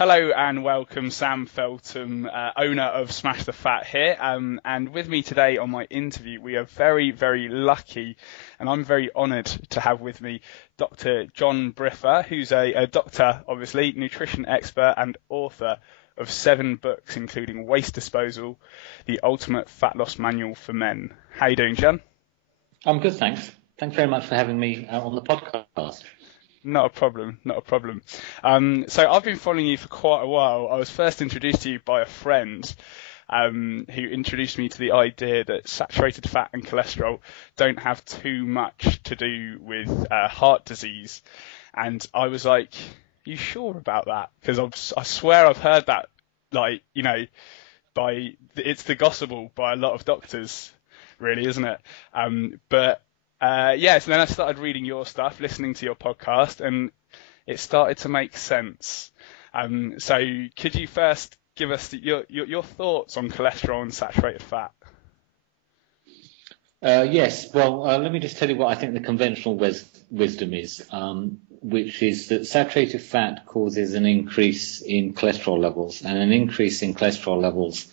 Hello and welcome, Sam Feltham, owner of Smash the Fat here. And with me today on my interview, we are very, very lucky, and I'm very honoured to have with me Dr. John Briffa, who's a doctor, obviously, nutrition expert and author of 7 books, including Waste Disposal, The Ultimate Fat Loss Manual for Men. How are you doing, John? I'm good, thanks. Thanks very much for having me on the podcast. Not a problem, not a problem. So I've been following you for quite a while. I was first introduced to you by a friend who introduced me to the idea that saturated fat and cholesterol don't have too much to do with heart disease. And I was like, you sure about that? Because I swear I've heard that, it's the gospel by a lot of doctors, really, isn't it? So then I started reading your stuff, listening to your podcast, and it started to make sense. So could you first give us your thoughts on cholesterol and saturated fat? Yes. Well, let me just tell you what I think the conventional wisdom is, which is that saturated fat causes an increase in cholesterol levels, and an increase in cholesterol levels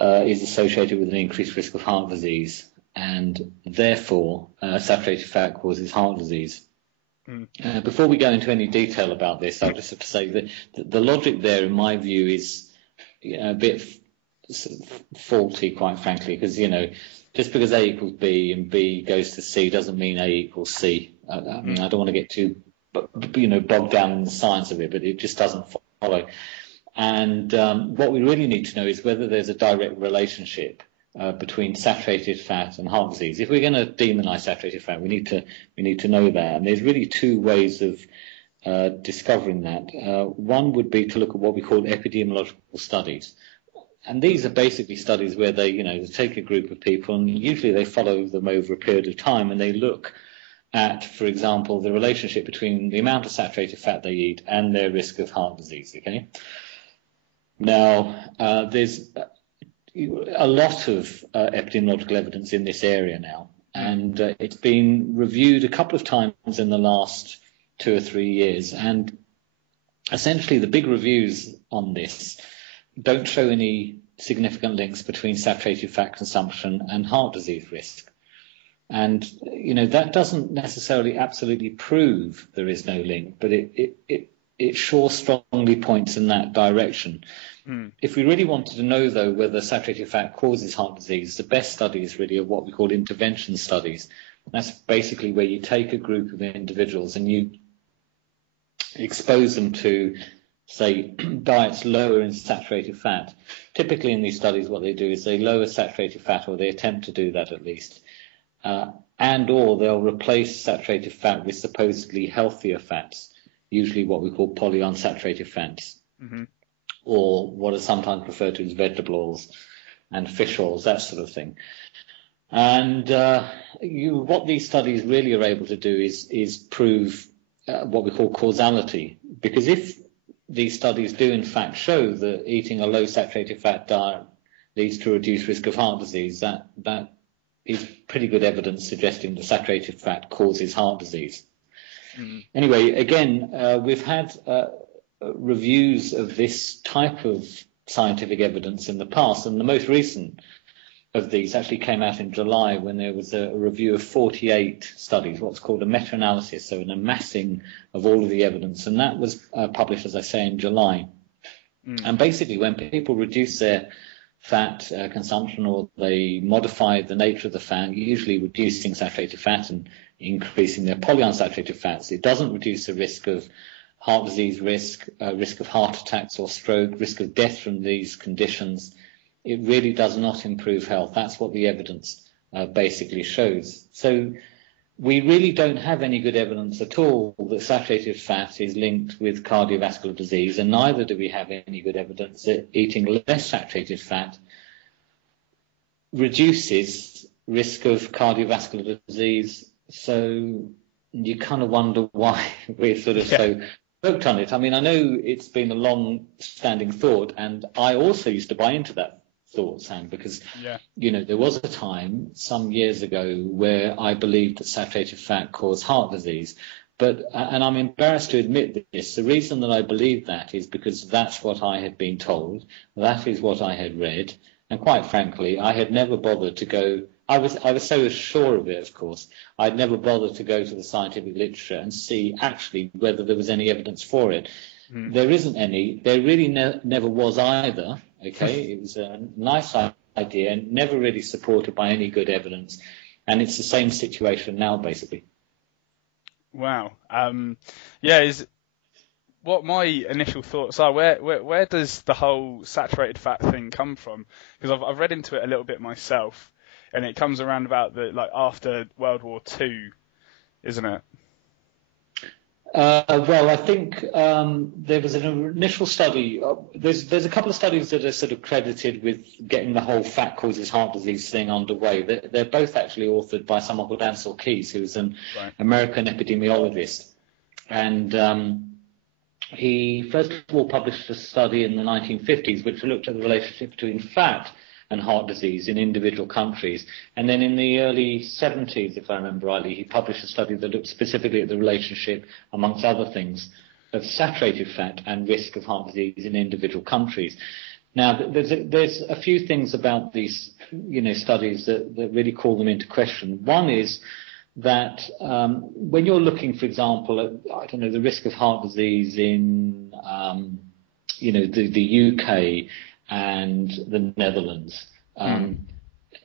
is associated with an increased risk of heart disease. And therefore, saturated fat causes heart disease. Before we go into any detail about this, I'll just have to say that the logic there, in my view, is a bit faulty, quite frankly, because, just because A equals B and B goes to C doesn't mean A equals C. I don't want to get too, bogged down in the science of it, but it just doesn't follow. And what we really need to know is whether there's a direct relationship between saturated fat and heart disease. If we're going to demonize saturated fat, we need to know that. And there's really 2 ways of discovering that. One would be to look at what we call epidemiological studies. And these are basically studies where they take a group of people and usually they follow them over a period of time and they look at, for example, the relationship between the amount of saturated fat they eat and their risk of heart disease. Okay. Now, there's a lot of epidemiological evidence in this area now, and it's been reviewed a couple of times in the last 2 or 3 years, and essentially the big reviews on this don't show any significant links between saturated fat consumption and heart disease risk. And that doesn't necessarily absolutely prove there is no link, but it sure strongly points in that direction. If we really wanted to know, though, whether saturated fat causes heart disease, the best studies really are what we call intervention studies. That's basically where you take a group of individuals and you expose them to, say, diets lower in saturated fat. Typically in these studies, what they do is they lower saturated fat, or they attempt to do that at least, and or they'll replace saturated fat with supposedly healthier fats, usually what we call polyunsaturated fats. Or what is sometimes referred to as vegetable oils and fish oils, that sort of thing. And what these studies really are able to do is prove what we call causality. Because if these studies do in fact show that eating a low saturated fat diet leads to a reduced risk of heart disease, that is pretty good evidence suggesting that saturated fat causes heart disease. Anyway, again, we've had reviews of this type of scientific evidence in the past, and the most recent of these actually came out in July when there was a review of 48 studies, what's called a meta-analysis, so an amassing of all of the evidence, and that was published, as I say, in July. And basically when people reduce their fat consumption, or they modify the nature of the fat, usually reducing saturated fat and increasing their polyunsaturated fats, it doesn't reduce the risk of heart disease risk of heart attacks or stroke, risk of death from these conditions. It really does not improve health. That's what the evidence basically shows. So we really don't have any good evidence at all that saturated fat is linked with cardiovascular disease, and neither do we have any good evidence that eating less saturated fat reduces risk of cardiovascular disease. So you kind of wonder why we're sort of so hooked on it. I mean, I know it's been a long-standing thought, and I also used to buy into that thought, Sam, because, there was a time some years ago where I believed that saturated fat caused heart disease. But, and I'm embarrassed to admit this, the reason that I believe that is because that's what I had been told, that is what I had read, and quite frankly, I had never bothered to go, I was so sure of it, of course, I'd never bothered to go to the scientific literature and see actually whether there was any evidence for it. There isn't any, there really never was either, okay? It was a nice idea and never really supported by any good evidence, and it's the same situation now, basically. Wow. Is what my initial thoughts are. Where does the whole saturated fat thing come from? Because I've read into it a little bit myself, and it comes around about after World War II, isn't it? Well, I think there was an initial study. There's a couple of studies that are sort of credited with getting the whole fat causes heart disease thing underway. They're both actually authored by someone called Ansel Keys, who's an American epidemiologist. And he first of all published a study in the 1950s which looked at the relationship between fat and heart disease in individual countries. And then in the early 70s, if I remember rightly, he published a study that looked specifically at the relationship, amongst other things, of saturated fat and risk of heart disease in individual countries. Now, there's a few things about these, studies that really call them into question. One is that when you're looking, for example, at, the risk of heart disease in, the UK and the Netherlands,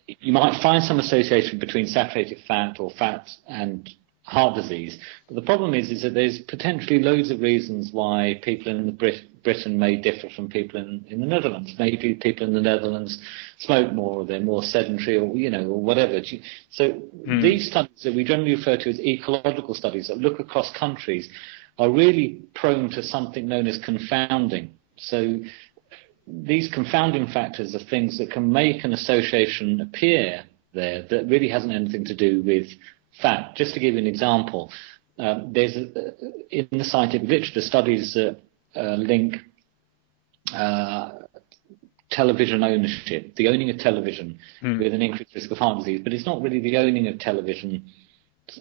you might find some association between saturated fat or fat and heart disease. But the problem is that there's potentially loads of reasons why people in Britain may differ from people in the Netherlands. Maybe people in the Netherlands smoke more, or they're more sedentary, or whatever. So these studies that we generally refer to as ecological studies that look across countries are really prone to something known as confounding. So these confounding factors are things that can make an association appear there that really hasn't anything to do with fat. Just to give you an example, there's in the scientific literature studies that link television ownership, the owning of television, with an increased risk of heart disease. But it's not really the owning of television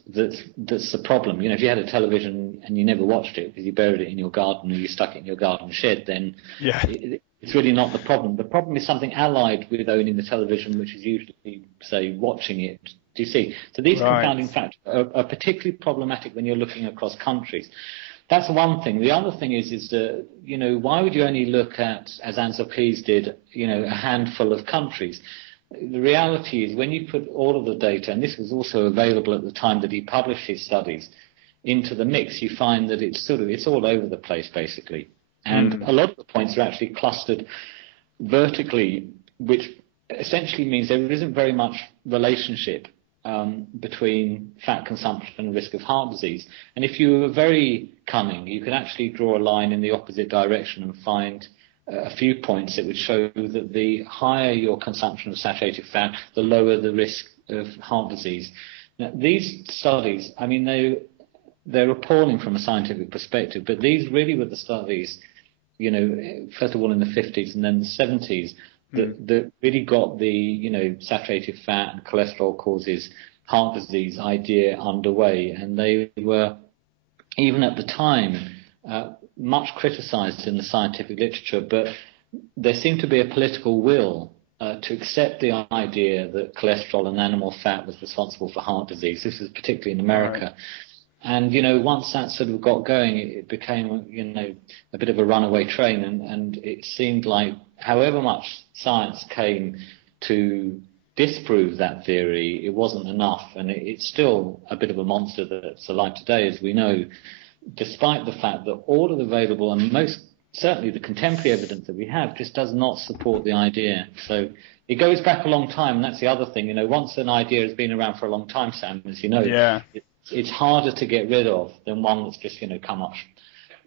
that's the problem. If you had a television and you never watched it because you buried it in your garden or you stuck it in your garden shed, then it's really not the problem. The problem is something allied with owning the television, which is usually, say, watching it. Do you see? So these confounding factors are particularly problematic when you're looking across countries. That's one thing. The other thing is that, why would you only look at, as Ansel Keys did, a handful of countries? The reality is when you put all of the data, and this was also available at the time that he published his studies, into the mix, you find that it's all over the place, basically. And a lot of the points are actually clustered vertically, which essentially means there isn't very much relationship between fat consumption and risk of heart disease. And if you were very cunning, you could actually draw a line in the opposite direction and find a few points that would show that the higher your consumption of saturated fat, the lower the risk of heart disease. Now, these studies, they're appalling from a scientific perspective, but these really were the studies, first of all in the 50s and then the 70s, that really got the, saturated fat and cholesterol causes heart disease idea underway. And they were, even at the time, much criticized in the scientific literature, but there seemed to be a political will to accept the idea that cholesterol and animal fat was responsible for heart disease. This was particularly in America. And, once that sort of got going, it became, a bit of a runaway train. And it seemed like however much science came to disprove that theory, it wasn't enough. And it's still a bit of a monster that's alive today, as we know, despite the fact that all of the available and most certainly the contemporary evidence that we have just does not support the idea. So it goes back a long time. And that's the other thing. Once an idea has been around for a long time, Sam, as you know, it's harder to get rid of than one that's just, come up,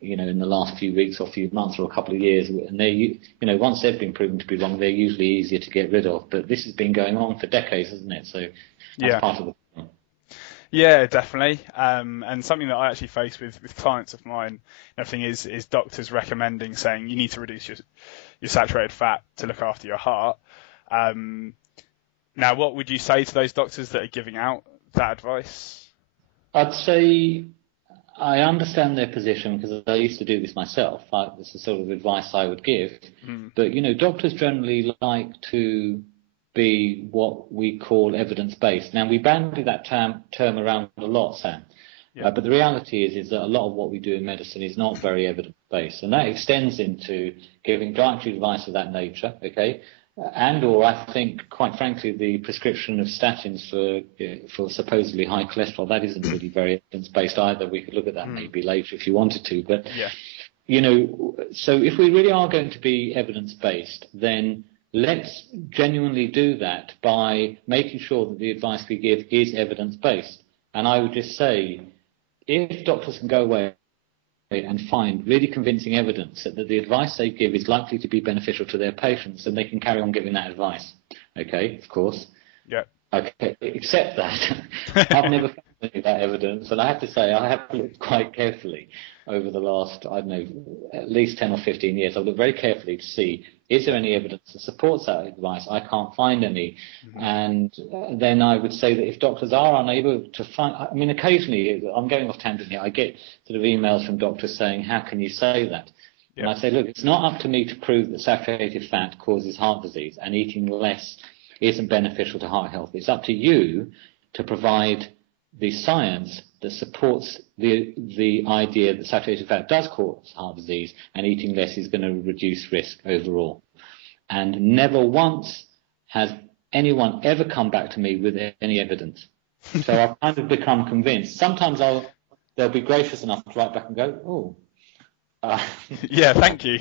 in the last few weeks or few months or a couple of years. And they, once they've been proven to be wrong, they're usually easier to get rid of. But this has been going on for decades, hasn't it? So that's part of the problem. Yeah, definitely. And something that I actually face with clients of mine, everything is doctors recommending, saying you need to reduce your saturated fat to look after your heart. Now, what would you say to those doctors that are giving out that advice? I'd say I understand their position because I used to do this myself. This is the sort of advice I would give. But, doctors generally like to be what we call evidence-based. Now, we bandy that term around a lot, Sam. Yeah. But the reality is that a lot of what we do in medicine is not very evidence-based. And that extends into giving dietary advice of that nature, okay? And/or I think, quite frankly, the prescription of statins for supposedly high cholesterol, that isn't really very evidence-based either. We could look at that maybe later if you wanted to. But, so if we really are going to be evidence-based, then let's genuinely do that by making sure that the advice we give is evidence-based. And I would just say, if doctors can go away and find really convincing evidence that the advice they give is likely to be beneficial to their patients, then they can carry on giving that advice. Okay, of course. Yeah. Okay, except that I've never found any of that evidence, and I have to say I have looked quite carefully over the last, I don't know, at least 10 or 15 years. I've looked very carefully to see, is there any evidence that supports that advice? I can't find any. And then I would say that if doctors are unable to find, I mean, occasionally, I'm going off tangent here, I get sort of emails from doctors saying, how can you say that? Yeah. And I say, look, it's not up to me to prove that saturated fat causes heart disease and eating less isn't beneficial to heart health. It's up to you to provide the science that supports the idea that saturated fat does cause heart disease and eating less is going to reduce risk overall. And never once has anyone ever come back to me with any evidence. So I've kind of become convinced. Sometimes they'll be gracious enough to write back and go, yeah, thank you.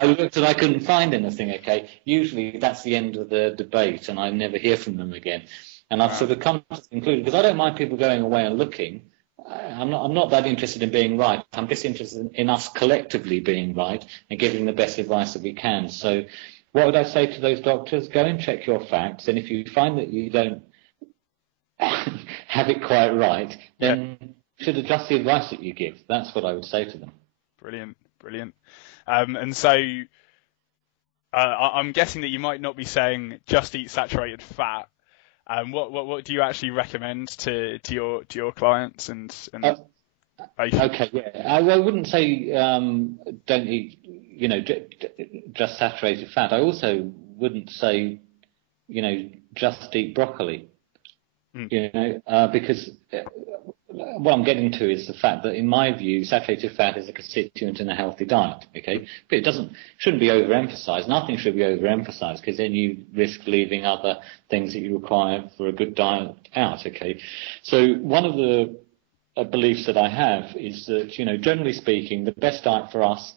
I looked and I couldn't find anything, okay. Usually that's the end of the debate and I never hear from them again. And I've sort of come to the conclusion, because I don't mind people going away and looking. I'm not that interested in being right. I'm just interested in us collectively being right and giving the best advice that we can. So what would I say to those doctors? Go and check your facts. And if you find that you don't have it quite right, then you should adjust the advice that you give. That's what I would say to them. Brilliant. And so I'm guessing that you might not be saying just eat saturated fat. What do you actually recommend to your clients and patients? Okay, yeah. I wouldn't say don't eat, just saturated fat. I also wouldn't say, just eat broccoli. Because what I'm getting to is the fact that, in my view, saturated fat is a constituent in a healthy diet, okay? But it shouldn't be overemphasized. Nothing should be overemphasized, because then you risk leaving other things that you require for a good diet out, okay? So one of the beliefs that I have is that, generally speaking, the best diet for us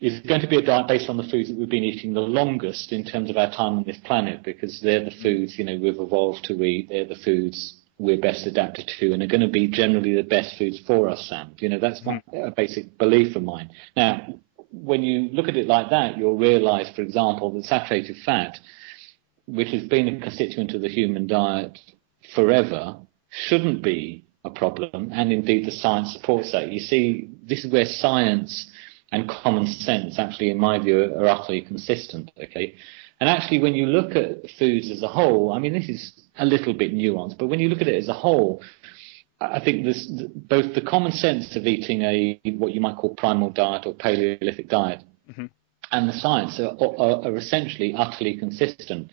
is going to be a diet based on the foods that we've been eating the longest in terms of our time on this planet, because they're the foods, we've evolved to eat. They're the foods we're best adapted to, and are going to be generally the best foods for us, Sam. That's a basic belief of mine. Now, when you look at it like that, you'll realize, for example, that saturated fat, which has been a constituent of the human diet forever, shouldn't be a problem, and indeed the science supports that. You see, this is where science and common sense, actually, in my view, are utterly consistent, okay? And actually, when you look at foods as a whole, I mean, this is a little bit nuanced, but when you look at it as a whole, I think both the common sense of eating what you might call primal diet or Paleolithic diet and the science are essentially utterly consistent.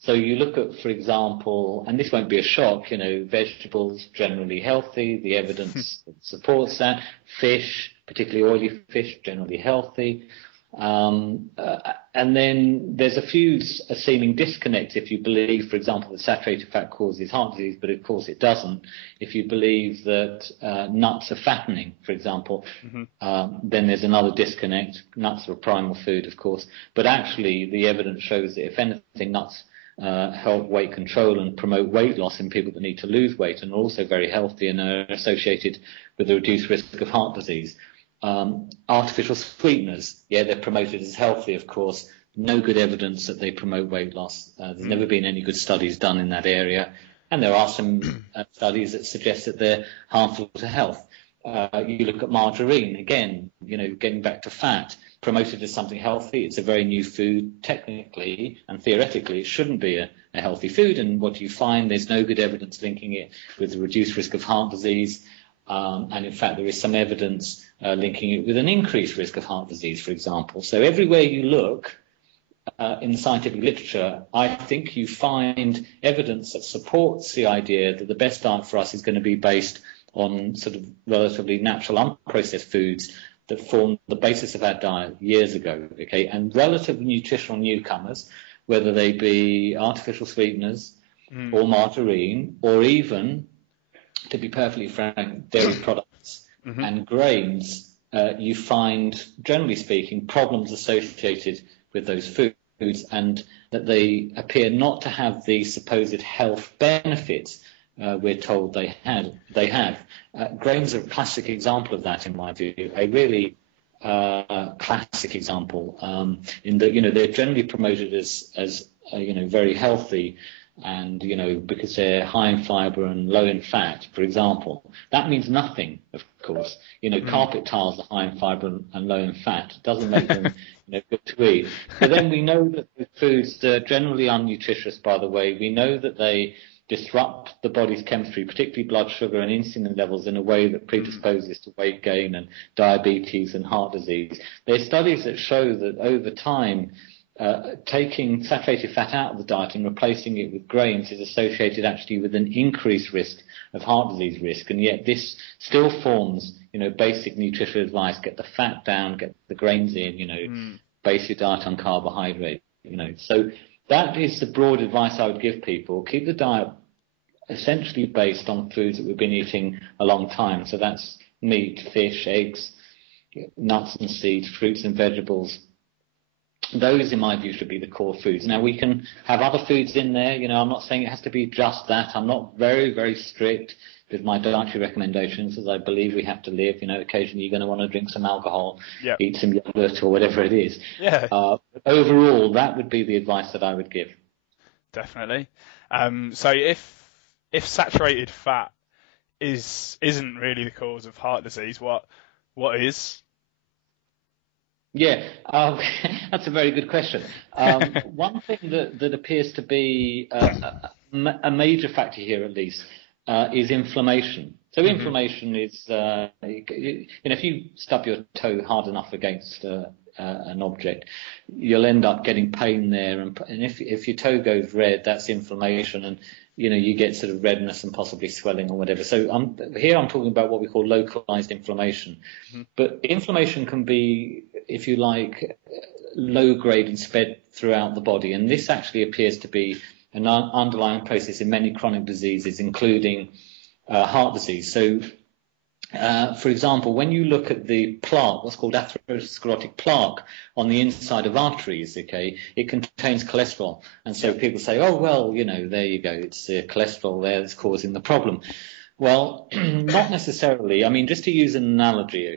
So you look at, for example, and this won't be a shock, vegetables generally healthy, the evidence supports that, fish, particularly oily fish, generally healthy. And then there's a seeming disconnect if you believe, for example, that saturated fat causes heart disease, but of course it doesn't. If you believe that nuts are fattening, for example, then there's another disconnect. Nuts are a primal food, of course, but actually the evidence shows that, if anything, nuts help weight control and promote weight loss in people that need to lose weight, and are also very healthy and are associated with a reduced risk of heart disease. Artificial sweeteners, they're promoted as healthy, of course. No good evidence that they promote weight loss. There's never been any good studies done in that area. And there are some studies that suggest that they're harmful to health. You look at margarine, again, getting back to fat, promoted as something healthy. It's a very new food. Technically and theoretically, it shouldn't be a healthy food. And what do you find? There's no good evidence linking it with the reduced risk of heart disease. And in fact, there is some evidence linking it with an increased risk of heart disease, for example. So everywhere you look in the scientific literature, I think you find evidence that supports the idea that the best diet for us is going to be based on sort of relatively natural, unprocessed foods that formed the basis of our diet years ago, okay? And relative nutritional newcomers, whether they be artificial sweeteners or margarine, or even, to be perfectly frank, dairy products and grains, you find, generally speaking, problems associated with those foods, and that they appear not to have the supposed health benefits we're told they have. Grains are a classic example of that, in my view, a really classic example, in that, they're generally promoted as very healthy, and, because they're high in fibre and low in fat, for example. That means nothing, of course. Carpet tiles are high in fibre and low in fat. It doesn't make them good to eat. But then we know that the foods are generally unnutritious, by the way. We know that they disrupt the body's chemistry, particularly blood sugar and insulin levels, in a way that predisposes to weight gain and diabetes and heart disease. There are studies that show that over time, taking saturated fat out of the diet and replacing it with grains is associated actually with an increased risk of heart disease risk, and yet this still forms, basic nutritional advice: get the fat down, get the grains in, base your diet on carbohydrate, So that is the broad advice I would give people. Keep the diet essentially based on foods that we've been eating a long time. So that's meat, fish, eggs, nuts and seeds, fruits and vegetables. Those, in my view, should be the core foods. Now, we can have other foods in there. I'm not saying it has to be just that. I'm not very, very strict with my dietary recommendations, as I believe we have to live. Occasionally you're going to want to drink some alcohol, eat some yogurt or whatever it is. Overall, that would be the advice that I would give. Definitely. So if saturated fat isn't really the cause of heart disease, what is? Yeah, that's a very good question. One thing that appears to be a major factor here, at least, is inflammation. So inflammation is, if you stub your toe hard enough against an object, you'll end up getting pain there, and if your toe goes red, that's inflammation, and you get sort of redness and possibly swelling or whatever. So I'm talking about what we call localized inflammation. But inflammation can be, if you like, low grade and spread throughout the body, and this actually appears to be an underlying process in many chronic diseases, including heart disease. So, for example, when you look at the plaque, what's called atherosclerotic plaque on the inside of arteries, it contains cholesterol. And so people say, oh, well, there you go, it's cholesterol there that's causing the problem. Well, not necessarily. I mean, just to use an analogy,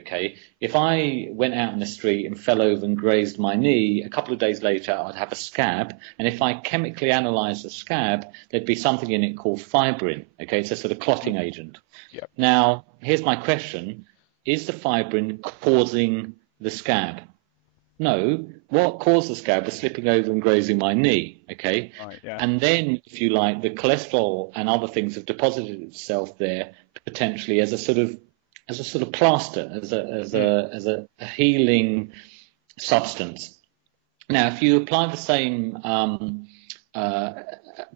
if I went out in the street and fell over and grazed my knee, a couple of days later I'd have a scab, and if I chemically analysed the scab, there'd be something in it called fibrin, it's a sort of clotting agent. Yep. Now, here's my question. Is the fibrin causing the scab? No. What caused the scab was slipping over and grazing my knee, Right, yeah. And then, if you like, the cholesterol and other things have deposited itself there potentially as a sort of plaster, as a healing substance. Now, if you apply the same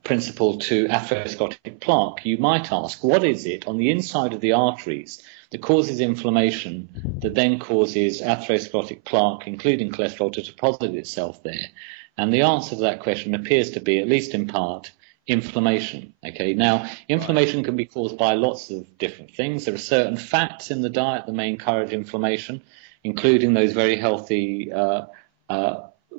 principle to atherosclerotic plaque, you might ask, what is it on the inside of the arteries that causes inflammation that then causes atherosclerotic plaque, including cholesterol, to deposit itself there? And the answer to that question appears to be, at least in part, inflammation. Now, inflammation can be caused by lots of different things. There are certain fats in the diet that may encourage inflammation, including those very healthy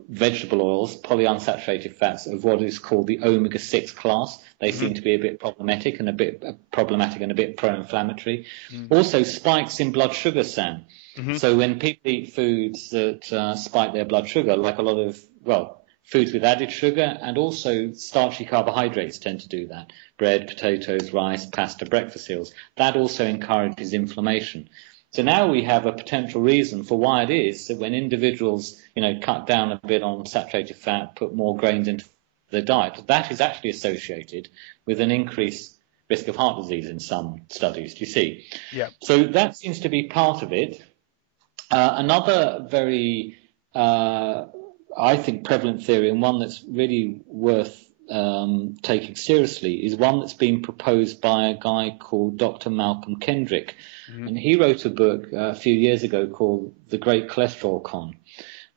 vegetable oils, polyunsaturated fats of what is called the omega-6 class. They seem to be a bit problematic and a bit pro-inflammatory. Also, spikes in blood sugar, Sam. So when people eat foods that spike their blood sugar, like a lot of, foods with added sugar, and also starchy carbohydrates tend to do that. Bread, potatoes, rice, pasta, breakfast cereals. That also encourages inflammation. So now we have a potential reason for why it is that when individuals, cut down a bit on saturated fat, put more grains into their diet, that is actually associated with an increase risk of heart disease in some studies. Do you see? Yeah. So that seems to be part of it. Another very, I think, prevalent theory, and one that's really worth taking seriously, is one that's been proposed by a guy called Dr. Malcolm Kendrick. Mm-hmm. And he wrote a book a few years ago called The Great Cholesterol Con.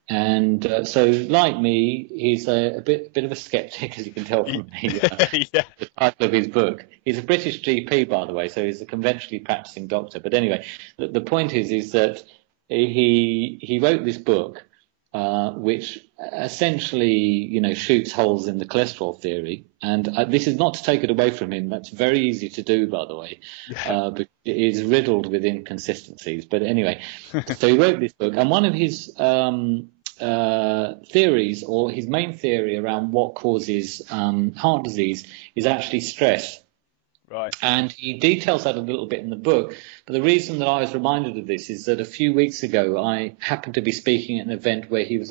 And so, like me, he's a bit of a skeptic, as you can tell from the title of his book. He's a British GP, by the way, so he's a conventionally practicing doctor. But anyway, the point is that he wrote this book, which essentially, shoots holes in the cholesterol theory. And this is not to take it away from him. That's very easy to do, by the way. But it is riddled with inconsistencies. But anyway, so he wrote this book, and one of his theories, or his main theory around what causes heart disease, is actually stress. Right. And he details that a little bit in the book. But the reason that I was reminded of this is that a few weeks ago I happened to be speaking at an event where he was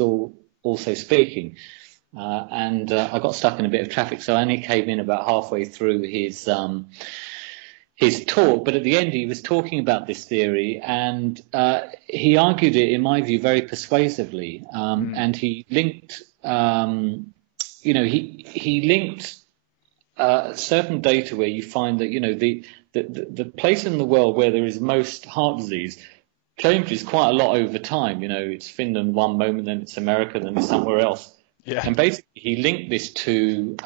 also speaking. And I got stuck in a bit of traffic, so I only came in about halfway through his talk. But at the end he was talking about this theory, and he argued it, in my view, very persuasively. And he linked, he linked certain data where you find that, the place in the world where there is most heart disease changes quite a lot over time. It's Finland one moment, then it's America, then it's somewhere else. Yeah. And basically he linked this to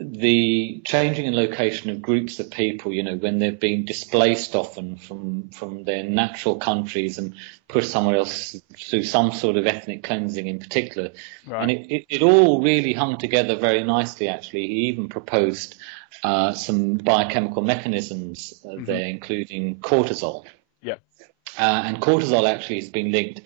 the changing in location of groups of people, when they're being displaced often from their natural countries and pushed somewhere else through some sort of ethnic cleansing in particular. Right. And it all really hung together very nicely, actually. He even proposed some biochemical mechanisms there, including cortisol. Yeah. And cortisol actually has been linked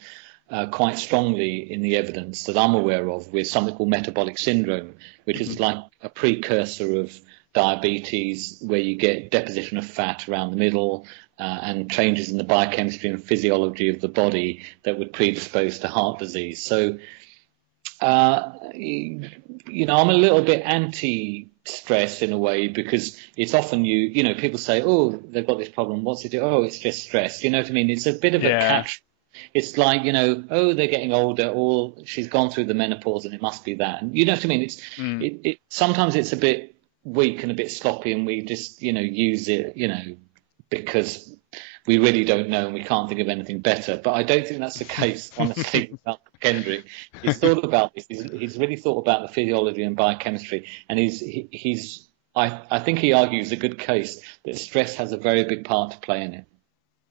quite strongly in the evidence that I'm aware of with something called metabolic syndrome, which is like a precursor of diabetes, where you get deposition of fat around the middle and changes in the biochemistry and physiology of the body that would predispose to heart disease. So, I'm a little bit anti-stress in a way, because it's often people say, oh, they've got this problem, what's it do? Oh, it's just stress. You know what I mean? It's a bit of a catch. It's like, oh, they're getting older, or she's gone through the menopause and it must be that. And you know what I mean? It's sometimes it's a bit weak and a bit sloppy, and we just, use it, because we really don't know and we can't think of anything better. But I don't think that's the case, honestly, with Malcolm Kendrick. He's thought about this. He's really thought about the physiology and biochemistry, and I think he argues a good case that stress has a very big part to play in it.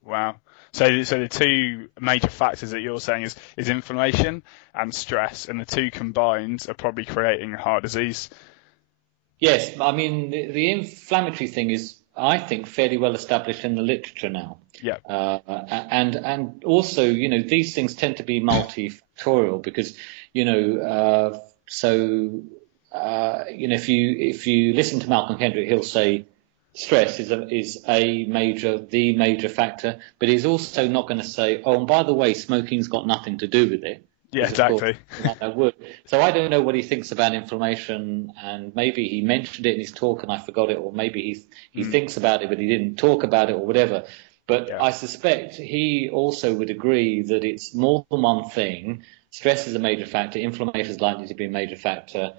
Wow. So the two major factors that you're saying is inflammation and stress, and the two combined are probably creating heart disease. Yes, I mean the inflammatory thing is, I think, fairly well established in the literature now. Yeah. And also, these things tend to be multifactorial, because if you listen to Malcolm Kendrick, he'll say stress is the major factor, but he's also not going to say, oh, and by the way, smoking's got nothing to do with it. Yeah, exactly. So I don't know what he thinks about inflammation, and maybe he mentioned it in his talk and I forgot it, or maybe he thinks about it but he didn't talk about it, or whatever. But I suspect he also would agree that it's more than one thing. Stress is a major factor. Inflammation is likely to be a major factor.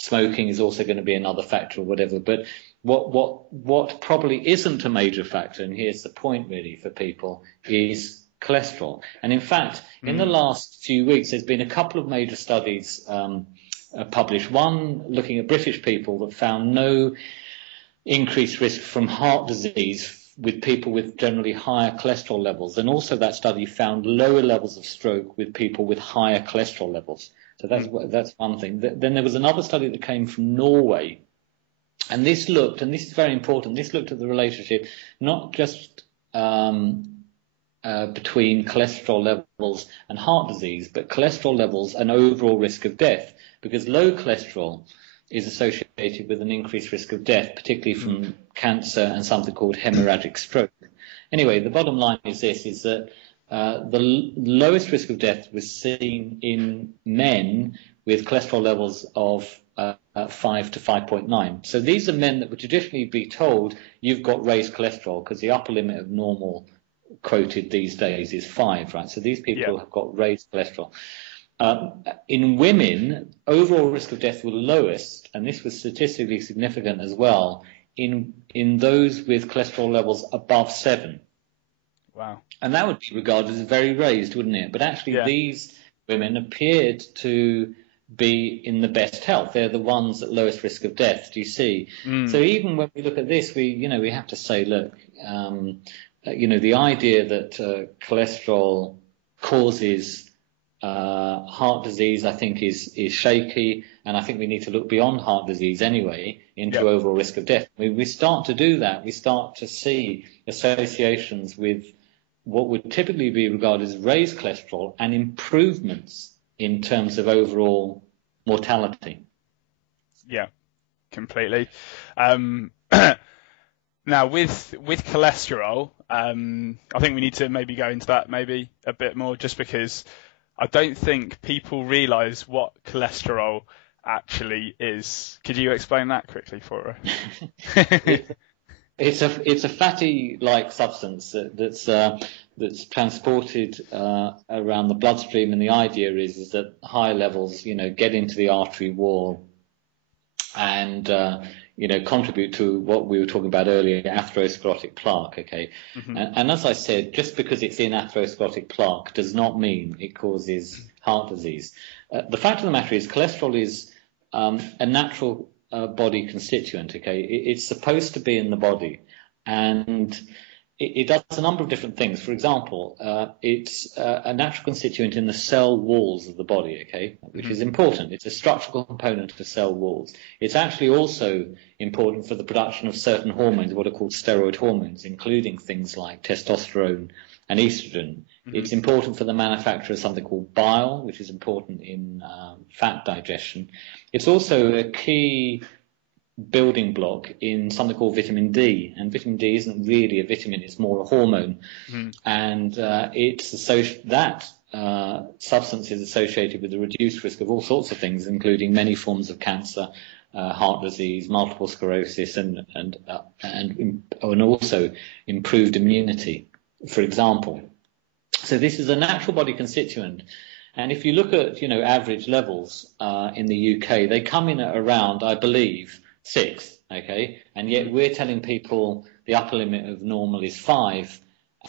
Smoking is also going to be another factor, or whatever. But what probably isn't a major factor, and here's the point really for people, is cholesterol. And in fact, in the last few weeks, there's been a couple of major studies published. One looking at British people that found no increased risk from heart disease with people with generally higher cholesterol levels. And also that study found lower levels of stroke with people with higher cholesterol levels. So that's one thing. Then there was another study that came from Norway. And this looked, and this is very important, this looked at the relationship not just between cholesterol levels and heart disease, but cholesterol levels and overall risk of death, because low cholesterol is associated with an increased risk of death, particularly from cancer and something called hemorrhagic stroke. Anyway, the bottom line is this, is that the lowest risk of death was seen in men with cholesterol levels of 5 to 5.9. So these are men that would traditionally be told you've got raised cholesterol because the upper limit of normal quoted these days is 5, right? So these people have got raised cholesterol. In women, overall risk of death was lowest, and this was statistically significant as well, in those with cholesterol levels above 7. Wow. And that would be regarded as very raised, wouldn't it? But actually these women appeared to be in the best health. They're the ones at lowest risk of death, do you see? So even when we look at this, we have to say, look, the idea that cholesterol causes heart disease, I think, is shaky, and I think we need to look beyond heart disease anyway into overall risk of death. We start to do that. We start to see associations with what would typically be regarded as raised cholesterol and improvements in terms of overall mortality. Yeah, completely. Now, with cholesterol, I think we need to maybe go into that maybe a bit more, just because I don't think people realise what cholesterol actually is. Could you explain that quickly for us? It's a fatty-like substance that's transported around the bloodstream, and the idea is that high levels, get into the artery wall and contribute to what we were talking about earlier, atherosclerotic plaque. Okay, and as I said, just because it's in atherosclerotic plaque does not mean it causes heart disease. The fact of the matter is, cholesterol is a natural body constituent. Okay, it's supposed to be in the body, and it does a number of different things. For example, it's a natural constituent in the cell walls of the body, okay, which is important. It's a structural component of cell walls. It's actually also important for the production of certain hormones, what are called steroid hormones, including things like testosterone and estrogen. It's important for the manufacture of something called bile, which is important in fat digestion. It's also a key building block in something called vitamin D, and vitamin D isn't really a vitamin, it's more a hormone, and that substance is associated with a reduced risk of all sorts of things, including many forms of cancer, heart disease, multiple sclerosis, and also improved immunity, for example. So this is a natural body constituent. And if you look at, average levels in the UK, they come in at around, I believe, 6, okay? And yet we're telling people the upper limit of normal is 5.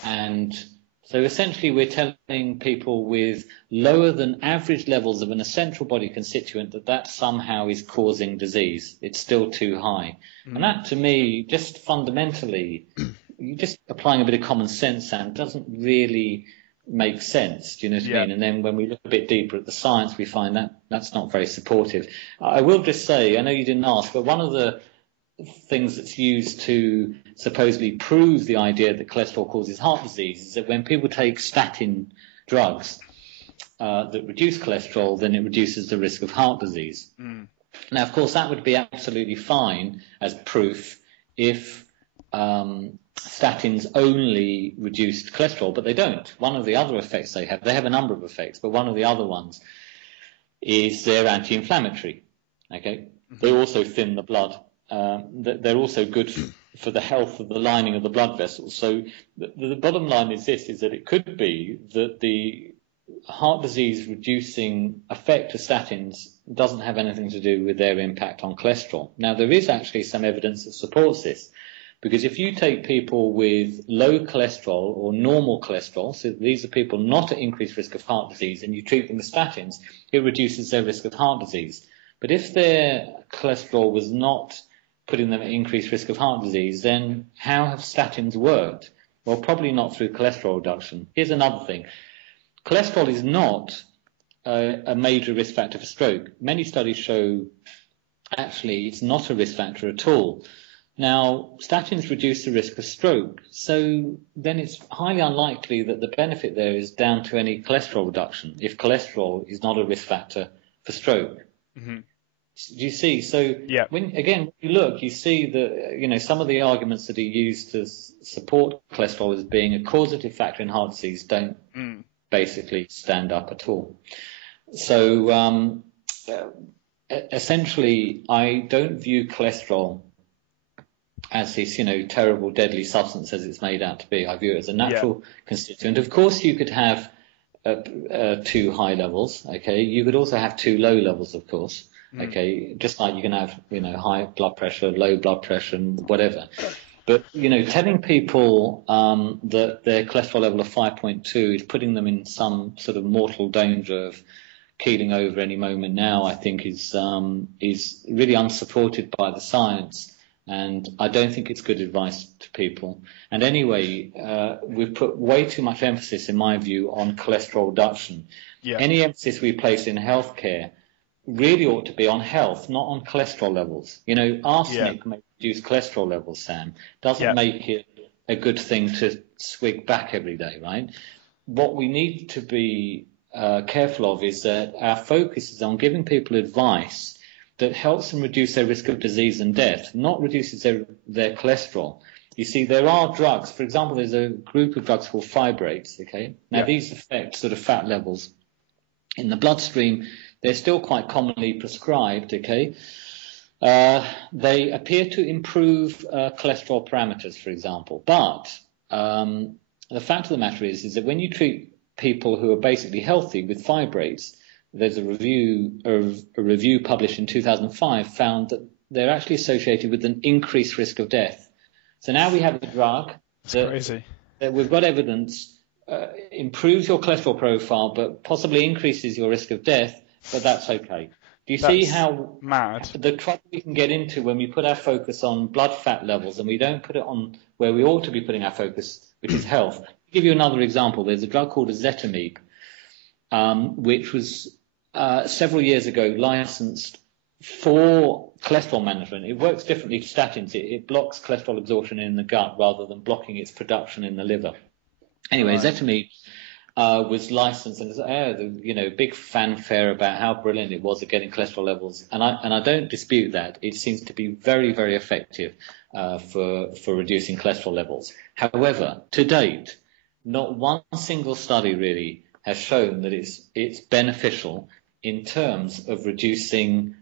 And so essentially we're telling people with lower than average levels of an essential body constituent that somehow is causing disease. It's still too high. And that, to me, just fundamentally, you're just applying a bit of common sense, and doesn't really make sense. Do you know what I mean? And then when we look a bit deeper at the science, we find that that's not very supportive. I will just say, I know you didn't ask, but one of the things that's used to supposedly prove the idea that cholesterol causes heart disease is that when people take statin drugs that reduce cholesterol, then it reduces the risk of heart disease. Now, of course, that would be absolutely fine as proof if statins only reduced cholesterol, but they don't. One of the other effects they have a number of effects, but one of the other ones is they're anti-inflammatory. Okay, they also thin the blood. They're also good for the health of the lining of the blood vessels. So the bottom line is this: is that it could be that the heart disease reducing effect of statins doesn't have anything to do with their impact on cholesterol. Now, there is actually some evidence that supports this. Because if you take people with low cholesterol or normal cholesterol, so these are people not at increased risk of heart disease, and you treat them with statins, it reduces their risk of heart disease. But if their cholesterol was not putting them at increased risk of heart disease, then how have statins worked? Well, probably not through cholesterol reduction. Here's another thing. Cholesterol is not a major risk factor for stroke. Many studies show actually it's not a risk factor at all. Now, statins reduce the risk of stroke, so then it's highly unlikely that the benefit there is down to any cholesterol reduction, if cholesterol is not a risk factor for stroke. Do you see? So when you look, you see that, some of the arguments that are used to support cholesterol as being a causative factor in heart disease don't basically stand up at all. So essentially, I don't view cholesterol as this, terrible, deadly substance as it's made out to be. I view it as a natural constituent. Of course, you could have two high levels, okay? You could also have two low levels, of course, okay? Just like you can have, high blood pressure, low blood pressure, and whatever. But, telling people that their cholesterol level of 5.2 is putting them in some sort of mortal danger of keeling over any moment now, I think is really unsupported by the science. And I don't think it's good advice to people. And anyway, we've put way too much emphasis, in my view, on cholesterol reduction. Yeah. Any emphasis we place in healthcare really ought to be on health, not on cholesterol levels. Arsenic may reduce cholesterol levels, Sam. Doesn't make it a good thing to swig back every day, right? What we need to be careful of is that our focus is on giving people advice that helps them reduce their risk of disease and death, not reduces their cholesterol. You see, there are drugs. For example, there's a group of drugs called fibrates, okay? Now, these affect sort of fat levels in the bloodstream. They're still quite commonly prescribed, okay? They appear to improve cholesterol parameters, for example. But the fact of the matter is that when you treat people who are basically healthy with fibrates, there's a review published in 2005 found that they're actually associated with an increased risk of death. So now we have a drug that we've got evidence improves your cholesterol profile, but possibly increases your risk of death, but that's okay. Do you see how mad the trouble we can get into when we put our focus on blood fat levels and we don't put it on where we ought to be putting our focus, which is health? I'll give you another example. There's a drug called ezetimibe, which was several years ago licensed for cholesterol management. It works differently to statins. It blocks cholesterol absorption in the gut rather than blocking its production in the liver. Anyway, ezetimibe was licensed, and there's big fanfare about how brilliant it was at getting cholesterol levels, and I don't dispute that. It seems to be very, very effective for reducing cholesterol levels. However, to date, not one single study really has shown that it's beneficial in terms of reducing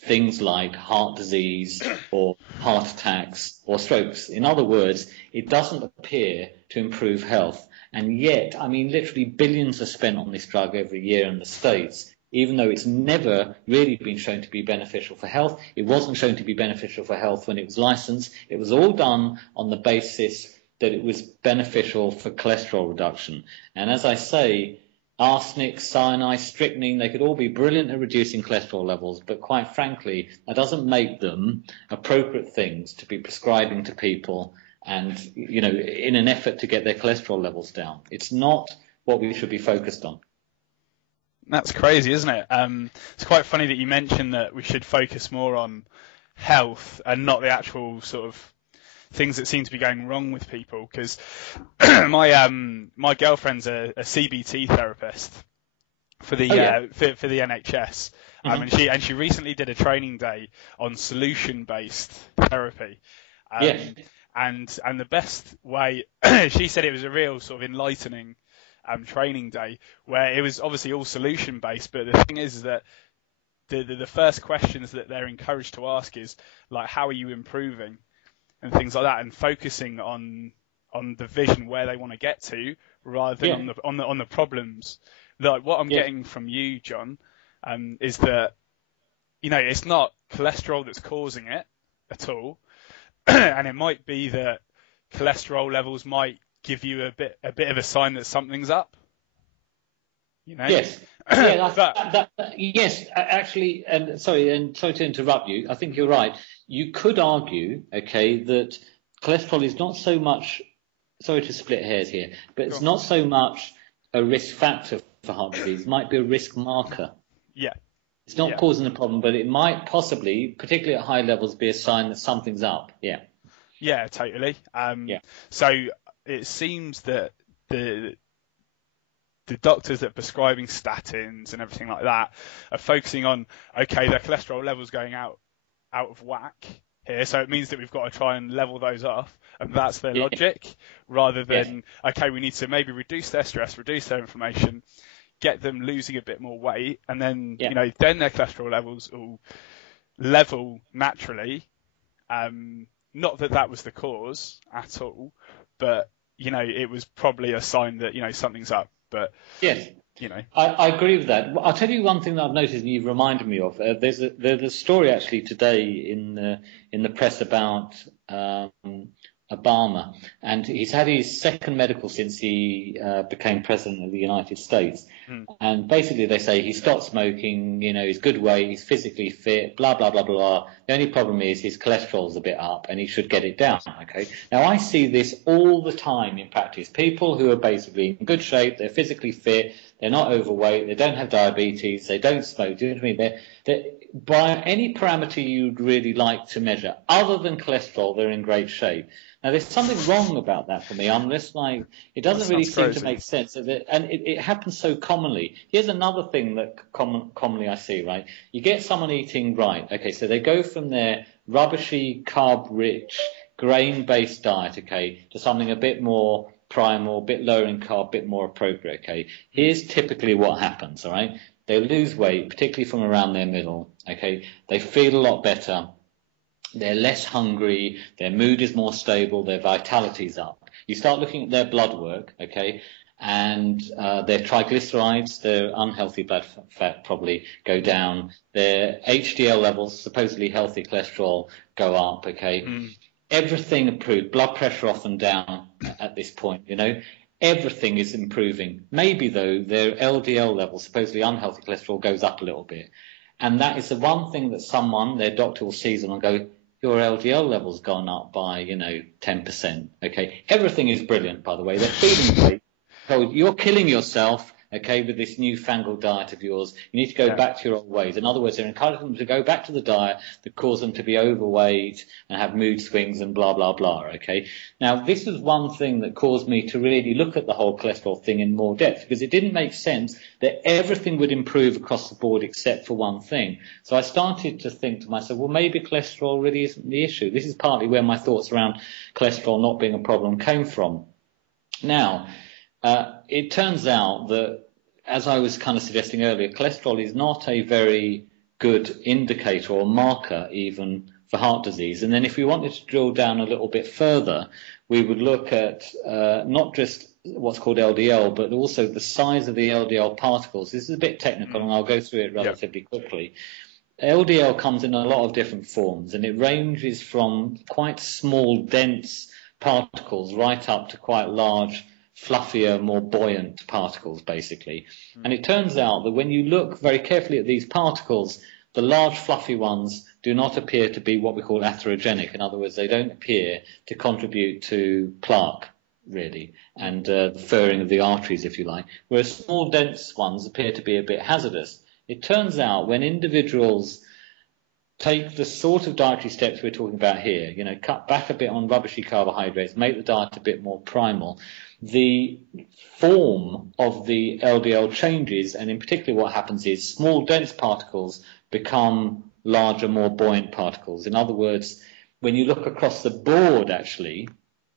things like heart disease or heart attacks or strokes. In other words, it doesn't appear to improve health. And yet, literally billions are spent on this drug every year in the States, even though it's never really been shown to be beneficial for health. It wasn't shown to be beneficial for health when it was licensed. It was all done on the basis that it was beneficial for cholesterol reduction. And as I say, arsenic, cyanide, strychnine, they could all be brilliant at reducing cholesterol levels, but quite frankly, that doesn't make them appropriate things to be prescribing to people and, in an effort to get their cholesterol levels down. It's not what we should be focused on. That's crazy, isn't it? It's quite funny that you mentioned that we should focus more on health and not the actual sort of things that seem to be going wrong with people, because my girlfriend's a CBT therapist for the for the NHS, and she recently did a training day on solution-based therapy, and the best way she said it was a real sort of enlightening training day where it was obviously all solution-based, but the thing is that the first questions that they're encouraged to ask is like, how are you improving? And things like that, and focusing on the vision where they want to get to, rather than on the problems. Like what I'm getting from you, John, is that it's not cholesterol that's causing it at all, and it might be that cholesterol levels might give you a bit of a sign that something's up. Yes. Yes, actually, and sorry to interrupt you. I think you're right. You could argue, that cholesterol is not so much, sorry to split hairs here, but it's not so much a risk factor for heart disease. It might be a risk marker. Yeah. It's not causing the problem, but it might possibly, particularly at high levels, be a sign that something's up. Yeah. Yeah, totally. So it seems that the doctors that are prescribing statins and everything like that are focusing on, their cholesterol levels going out of whack here, so it means that we've got to try and level those off, and that's their logic, rather than, we need to maybe reduce their stress, reduce their inflammation, get them losing a bit more weight, and then Yeah. then their cholesterol levels will level naturally. Not that that was the cause at all, but it was probably a sign that something's up. But Yes. I agree with that. I'll tell you one thing that I've noticed, and you've reminded me of. There's a story actually today in the press about Obama, and he's had his second medical since he became president of the United States. And basically they say he stopped smoking, he's good weight, he's physically fit, blah, blah, blah, blah. The only problem is his cholesterol's a bit up and he should get it down, okay? Now, I see this all the time in practice. People who are basically in good shape, they're physically fit, they're not overweight, they don't have diabetes, they don't smoke, do you know what I mean? They're, by any parameter you'd really like to measure, other than cholesterol, they're in great shape. Now, there's something wrong about that for me. I'm just like, it doesn't really seem to make sense. And it happens so commonly. Here's another thing that commonly I see, right? You get someone eating right. Okay, so they go from their rubbishy, carb-rich, grain-based diet, okay, to something a bit more primal, a bit lower in carb, a bit more appropriate, okay? Here's typically what happens, all right? They lose weight, particularly from around their middle, okay? They feel a lot better. They're less hungry, their mood is more stable, their vitality's up. You start looking at their blood work, okay, and their triglycerides, their unhealthy blood fat probably go down. Their HDL levels, supposedly healthy cholesterol, go up, okay. Everything improved, blood pressure off and down at this point, Everything is improving. Maybe, though, their LDL levels, supposedly unhealthy cholesterol, goes up a little bit. And that is the one thing that their doctor will seize on and go, your LDL level's gone up by, 10%. Okay. Everything is brilliant, by the way. They're feeling great. So you're killing yourself, okay, with this newfangled diet of yours. You need to go back to your old ways. In other words, they're encouraging them to go back to the diet that caused them to be overweight and have mood swings and blah, blah, blah, okay? Now, this is one thing that caused me to really look at the whole cholesterol thing in more depth, because it didn't make sense that everything would improve across the board except for one thing. So I started to think to myself, well, maybe cholesterol really isn't the issue. This is partly where my thoughts around cholesterol not being a problem came from. Now, it turns out that, as I was kind of suggesting earlier, cholesterol is not a very good indicator or marker even for heart disease. And then if we wanted to drill down a little bit further, we would look at not just what's called LDL, but also the size of the LDL particles. This is a bit technical, and I'll go through it relatively quickly. LDL comes in a lot of different forms, and it ranges from quite small, dense particles right up to quite large, fluffier, more buoyant particles, basically. And it turns out that when you look very carefully at these particles, the large, fluffy ones do not appear to be what we call atherogenic. In other words, they don't appear to contribute to plaque, really, and the furring of the arteries, if you like, whereas small, dense ones appear to be a bit hazardous. It turns out when individuals take the sort of dietary steps we're talking about here, cut back a bit on rubbishy carbohydrates, make the diet a bit more primal, the form of the LDL changes, and in particular what happens is small, dense particles become larger, more buoyant particles. In other words, when you look across the board, actually,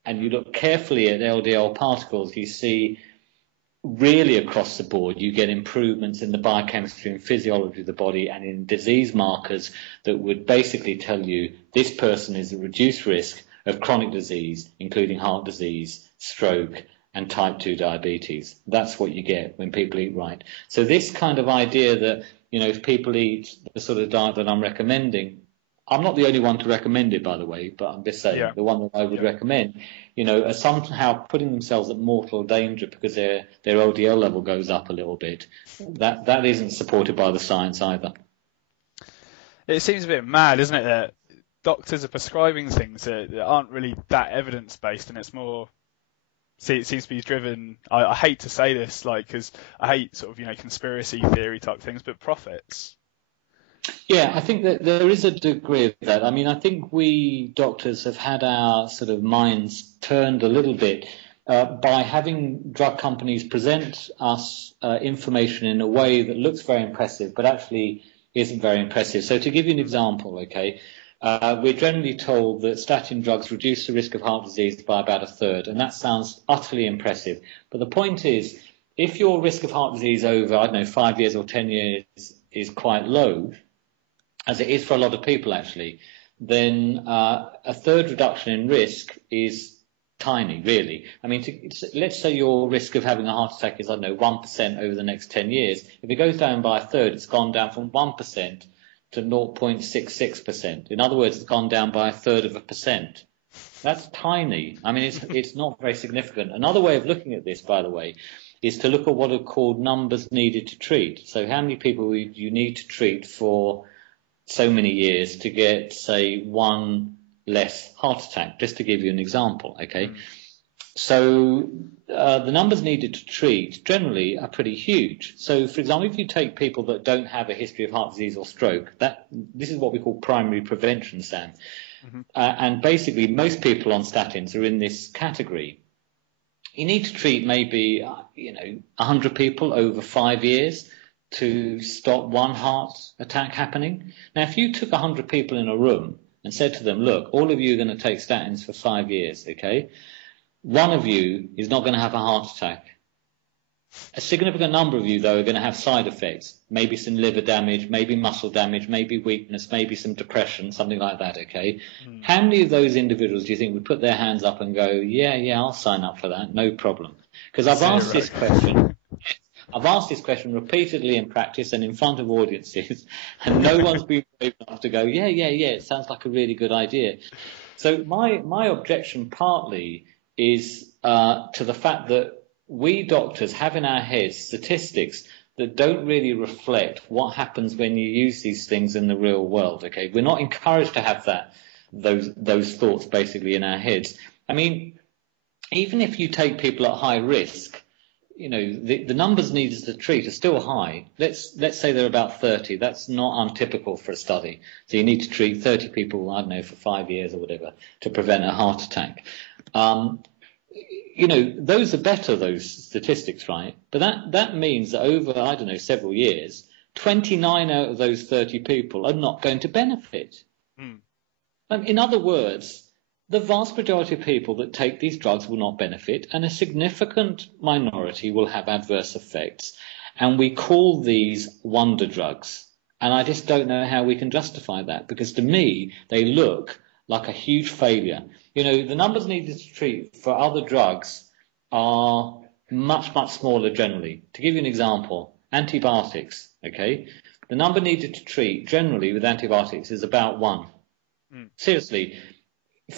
and you look carefully at LDL particles, you see really across the board, you get improvements in the biochemistry and physiology of the body and in disease markers that would basically tell you this person is at reduced risk of chronic disease, including heart disease, stroke, and type 2 diabetes. That's what you get when people eat right. So this kind of idea that, if people eat the sort of diet that I'm recommending, I'm not the only one to recommend it, by the way, but I'm just saying the one that I would recommend, are somehow putting themselves at mortal danger because their LDL level goes up a little bit. That isn't supported by the science either. It seems a bit mad, isn't it, that doctors are prescribing things that aren't really that evidence-based, and it's more... See, it seems to be driven. I hate to say this, because I hate sort of conspiracy theory type things, but profits. Yeah, I think that there is a degree of that. I mean, I think we doctors have had our sort of minds turned a little bit by having drug companies present us information in a way that looks very impressive, but actually isn't very impressive. So to give you an example, okay. We're generally told that statin drugs reduce the risk of heart disease by about a third, and that sounds utterly impressive. But the point is, if your risk of heart disease over, I don't know, 5 years or 10 years is quite low, as it is for a lot of people actually, then a third reduction in risk is tiny, really. I mean, let's say your risk of having a heart attack is, I don't know, 1% over the next 10 years. If it goes down by a third, it's gone down from 1% to 0.66%. In other words, it's gone down by a third of a percent. That's tiny. I mean, it's not very significant. Another way of looking at this, by the way, is to look at what are called numbers needed to treat. So how many people you need to treat for so many years to get, say, one less heart attack, just to give you an example, okay? So the numbers needed to treat generally are pretty huge. So, for example, if you take people that don't have a history of heart disease or stroke, this is what we call primary prevention, Sam. And basically, most people on statins are in this category. You need to treat maybe, 100 people over 5 years to stop one heart attack happening. Now, if you took 100 people in a room and said to them, look, all of you are going to take statins for 5 years, okay? One of you is not going to have a heart attack. A significant number of you, though, are going to have side effects, maybe some liver damage, maybe muscle damage, maybe weakness, maybe some depression, something like that, okay? How many of those individuals do you think would put their hands up and go, yeah, I'll sign up for that, no problem? Because I've asked this question repeatedly in practice and in front of audiences, and no one's been brave enough to go, yeah, it sounds like a really good idea. So my objection partly is to the fact that we doctors have in our heads statistics that don't really reflect what happens when you use these things in the real world, okay? We're not encouraged to have those thoughts basically in our heads. I mean, even if you take people at high risk, the numbers needed to treat are still high. Let's say they're about 30. That's not untypical for a study. So you need to treat 30 people, I don't know, for 5 years or whatever to prevent a heart attack. Those are better, those statistics, right? But that means that over, I don't know, several years, 29 out of those 30 people are not going to benefit. In other words, the vast majority of people that take these drugs will not benefit, and a significant minority will have adverse effects. And we call these wonder drugs. And I just don't know how we can justify that, because to me, they look like a huge failure. The numbers needed to treat for other drugs are much, much smaller generally. To give you an example, antibiotics, okay? The number needed to treat generally with antibiotics is about 1. Seriously.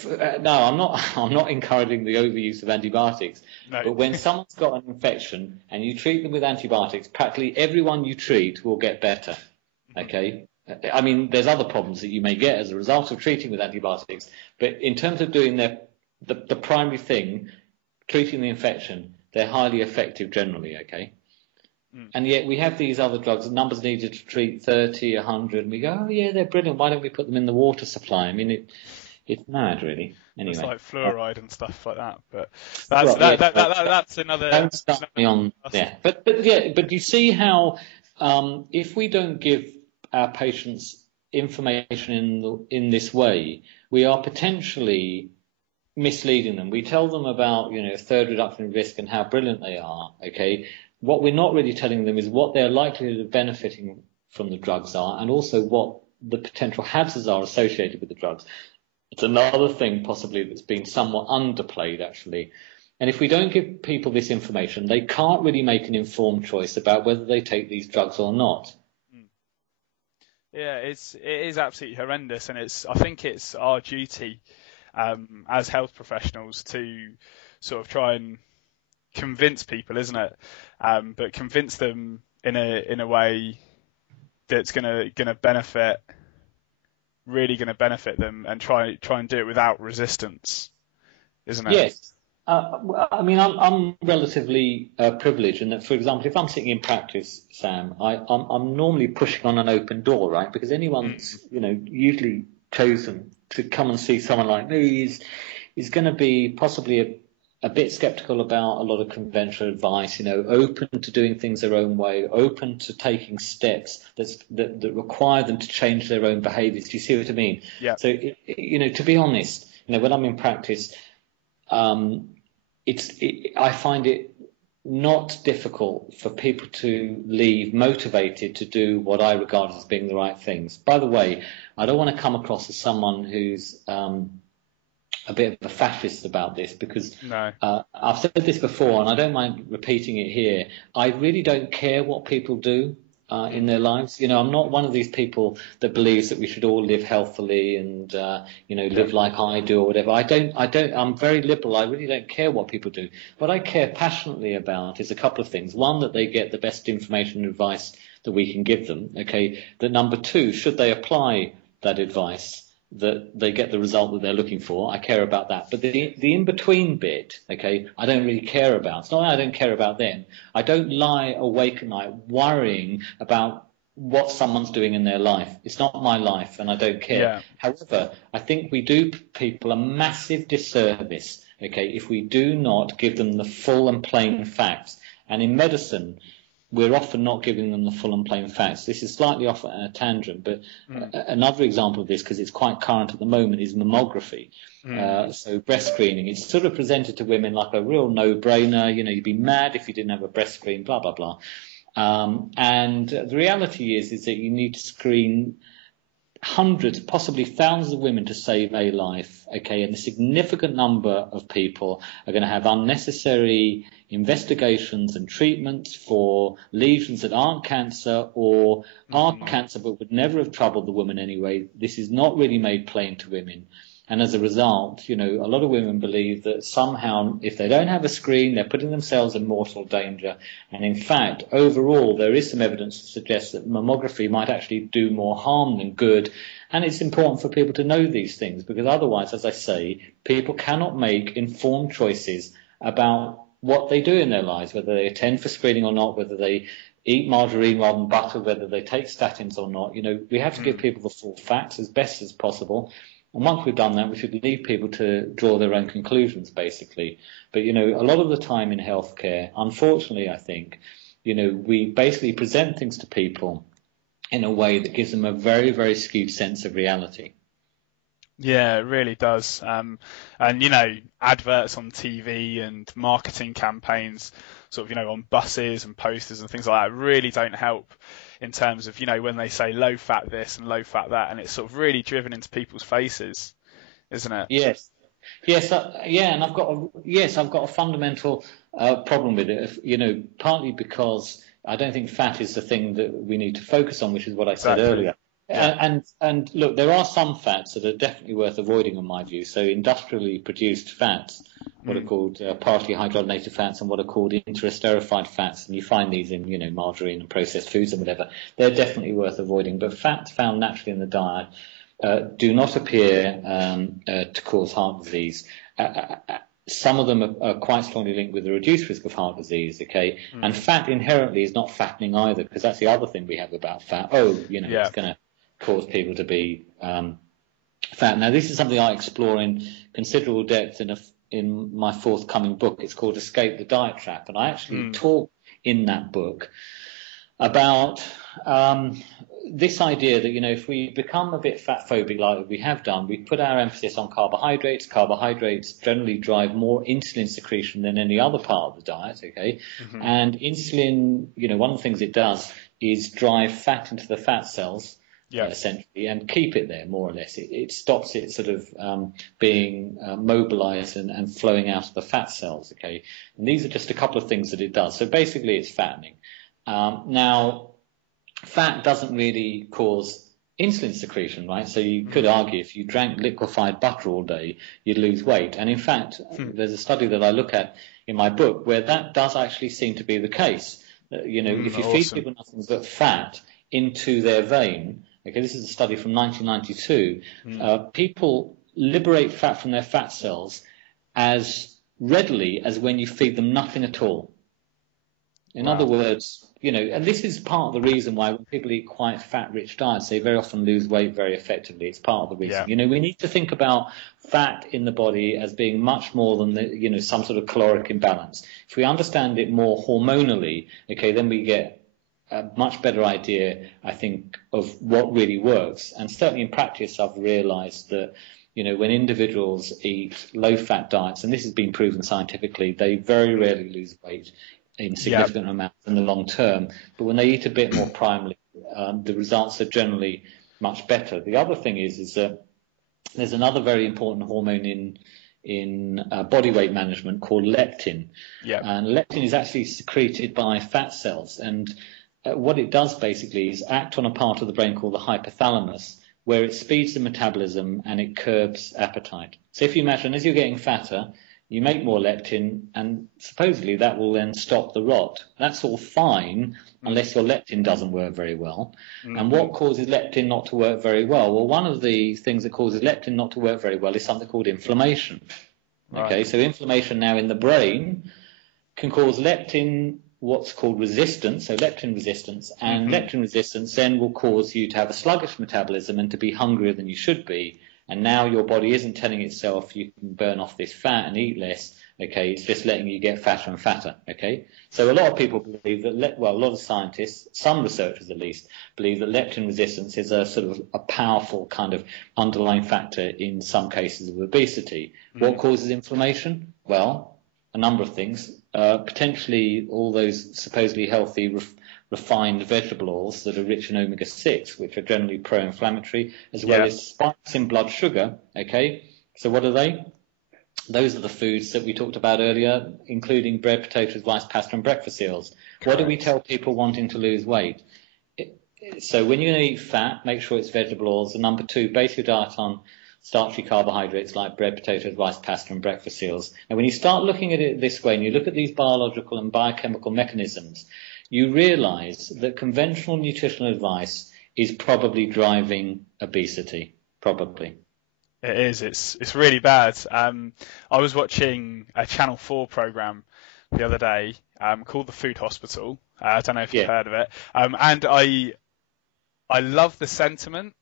No, I'm not encouraging the overuse of antibiotics. No. But when someone's got an infection and you treat them with antibiotics, practically everyone you treat will get better, okay? I mean, there's other problems that you may get as a result of treating with antibiotics, but in terms of doing the primary thing, treating the infection, they're highly effective generally, okay? And yet we have these other drugs, the numbers needed to treat 30, 100, and we go, oh yeah, they're brilliant, why don't we put them in the water supply? I mean, it's mad, really. Anyway, it's like fluoride and stuff like that, but that's another. Don't start me on. Yeah, but you see how if we don't give our patients information in this way, we are potentially misleading them. We tell them about third reduction in risk and how brilliant they are. Okay, what we're not really telling them is what their likelihood of benefiting from the drugs are, and also what the potential hazards are associated with the drugs. It's another thing possibly that's been somewhat underplayed actually. And if we don't give people this information, they can't really make an informed choice about whether they take these drugs or not. Yeah, it is absolutely horrendous, and I think it's our duty as health professionals to sort of try and convince people, isn't it? But convince them in a way that's going to benefit. Really going to benefit them, and try and do it without resistance, isn't it? Yes. I mean, I'm relatively privileged in that, for example, if I'm sitting in practice, Sam, I'm normally pushing on an open door, right? Because anyone's, usually chosen to come and see someone like me is going to be possibly a bit skeptical about a lot of conventional advice, open to doing things their own way, open to taking steps that require them to change their own behaviours. Do you see what I mean? Yeah. So, to be honest, when I'm in practice, I find it not difficult for people to leave motivated to do what I regard as being the right things. By the way, I don't want to come across as someone who's a bit of a fascist about this, because No. I've said this before and I don't mind repeating it here. I really don't care what people do in their lives. I'm not one of these people that believes that we should all live healthily and live like I do or whatever. I'm very liberal. I really don't care what people do. What I care passionately about is a couple of things. One, that they get the best information and advice that we can give them. Okay. That number two, should they apply that advice, that they get the result that they're looking for. I care about that. But the in-between bit, okay, I don't really care about. It's not that I don't care about them. I don't lie awake at night worrying about what someone's doing in their life. It's not my life, and I don't care. Yeah. However, I think we do people a massive disservice, okay, if we do not give them the full and plain facts. And in medicine, we're often not giving them the full and plain facts. This is slightly off a tangent, but another example of this, because it's quite current at the moment, is mammography. So breast screening. It's sort of presented to women like a real no-brainer. You'd be mad if you didn't have a breast screen, blah, blah, blah. And the reality is that you need to screen hundreds, possibly thousands of women to save a life, okay? And a significant number of people are going to have unnecessary investigations and treatments for lesions that aren't cancer or are cancer but would never have troubled the woman anyway. This is not really made plain to women. And as a result, a lot of women believe that somehow if they don't have a screen, they're putting themselves in mortal danger. And in fact, overall, there is some evidence to suggest that mammography might actually do more harm than good. And it's important for people to know these things, because otherwise, as I say, people cannot make informed choices about what they do in their lives, whether they attend for screening or not, whether they eat margarine rather than butter, whether they take statins or not. We have to give people the full facts as best as possible. And once we've done that, we should leave people to draw their own conclusions, basically. But, a lot of the time in healthcare, unfortunately, I think, we basically present things to people in a way that gives them a very, very skewed sense of reality. Yeah, it really does. And, adverts on TV and marketing campaigns, sort of, on buses and posters and things like that really don't help in terms of, when they say low fat this and low fat that, and it's sort of really driven into people's faces, isn't it? Yes. And I've got a fundamental problem with it, partly because I don't think fat is the thing that we need to focus on, which is what I said earlier. Yeah. And look, there are some fats that are definitely worth avoiding, in my view. So industrially produced fats, what are called partially hydrogenated fats, and what are called interesterified fats, and you find these in margarine and processed foods and whatever. They're definitely worth avoiding. But fats found naturally in the diet do not appear to cause heart disease. Some of them are quite strongly linked with a reduced risk of heart disease, okay? And fat inherently is not fattening either, because that's the other thing we have about fat. It's going to cause people to be fat. Now, this is something I explore in considerable depth in my forthcoming book. It's called Escape the Diet Trap, and I actually talk in that book about this idea that, if we become a bit fat phobic like we have done, we put our emphasis on carbohydrates. Carbohydrates generally drive more insulin secretion than any other part of the diet, okay? And insulin, one of the things it does is drive fat into the fat cells, essentially, and keep it there, more or less. It stops it sort of being mobilized and flowing out of the fat cells, okay? And these are just a couple of things that it does. So basically it's fattening. Now, fat doesn't really cause insulin secretion, right? So you could argue if you drank liquefied butter all day, you'd lose weight. And in fact, there's a study that I look at in my book where that does actually seem to be the case. If you feed people nothing but fat into their vein, okay, this is a study from 1992, people liberate fat from their fat cells as readily as when you feed them nothing at all. In other words, and this is part of the reason why when people eat quite fat-rich diets, they very often lose weight very effectively. It's part of the reason. Yeah. We need to think about fat in the body as being much more than some sort of caloric imbalance. If we understand it more hormonally, okay, then we get a much better idea, I think, of what really works. And certainly in practice, I've realized that, when individuals eat low-fat diets, and this has been proven scientifically, they very rarely lose weight. in significant amounts in the long term. But when they eat a bit more primarily, the results are generally much better. The other thing is that there's another very important hormone in body weight management called leptin. And leptin is actually secreted by fat cells. And what it does basically is act on a part of the brain called the hypothalamus, where it speeds the metabolism and it curbs appetite. So if you imagine as you're getting fatter, you make more leptin, and supposedly that will then stop the rot. That's all fine unless your leptin doesn't work very well. And what causes leptin not to work very well? Well, one of the things that causes leptin not to work very well is something called inflammation. Okay, so inflammation now in the brain can cause leptin, what's called resistance, so leptin resistance, and leptin resistance then will cause you to have a sluggish metabolism and to be hungrier than you should be. And now your body isn't telling itself you can burn off this fat and eat less, okay? It's just letting you get fatter and fatter, okay? So a lot of people believe that, a lot of scientists, some researchers at least, believe that leptin resistance is a sort of a powerful kind of underlying factor in some cases of obesity. What causes inflammation? Well, a number of things. Potentially all those supposedly healthy refined vegetable oils that are rich in omega-6, which are generally pro-inflammatory, as well as spikes in blood sugar, okay? So what are they? Those are the foods that we talked about earlier, including bread, potatoes, rice, pasta, and breakfast cereals. What do we tell people wanting to lose weight? So when you're going to eat fat, make sure it's vegetable oils. And number 2, base your diet on starchy carbohydrates like bread, potatoes, rice, pasta, and breakfast cereals. And when you start looking at it this way, and you look at these biological and biochemical mechanisms, you realize that conventional nutritional advice is probably driving obesity. Probably. It is. It's really bad. I was watching a Channel 4 program the other day called The Food Hospital. I don't know if you've heard of it. And I love the sentiment,